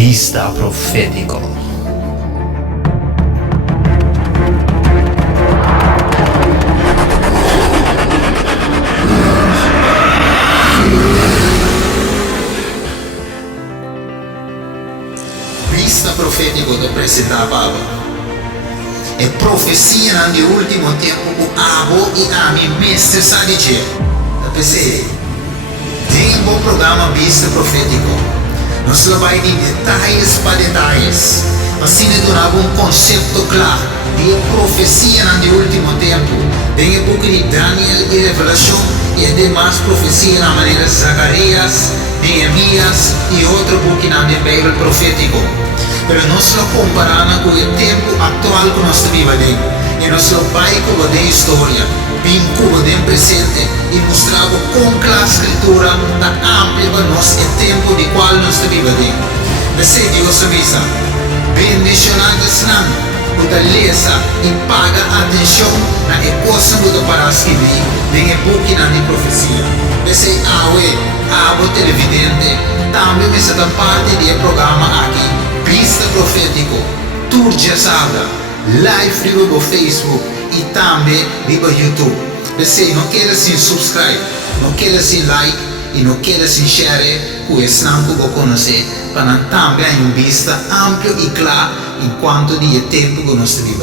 Vista Profético. Vista Profético do apresentava é profecia de último tempo o abo e a mim mestre sa dizer. Eu pensei, tem um bom programa Vista Profético. Nós vai de detalhes para detalhes. Assim de donar um conceito claro de profecia de último tempo. Tem um pouco de Daniel e Revelação e demais profecia na maneira de Zacarias, Neemias e outro book na Bíblia profético. Pero nós lo comparamos com o tempo atual que nós vivemos. E nós lo vai com a história, bem como o presente e mostrava como a escritura está ampla para nós o tempo de qual nós vivemos. Você Deus avisa, bendicionados não, puta lesa e paga atenção na coisa que para escrever, nem book na profecia. Você abo televidente, também essa parte do programa aqui. Vista Profético, tu já sabe, live no Facebook e também no YouTube. Você não quer se subscribe, não quer se like e não quer se share, com esse não que você conhece, para também uma vista ampla e clara enquanto de tempo que nós vivemos.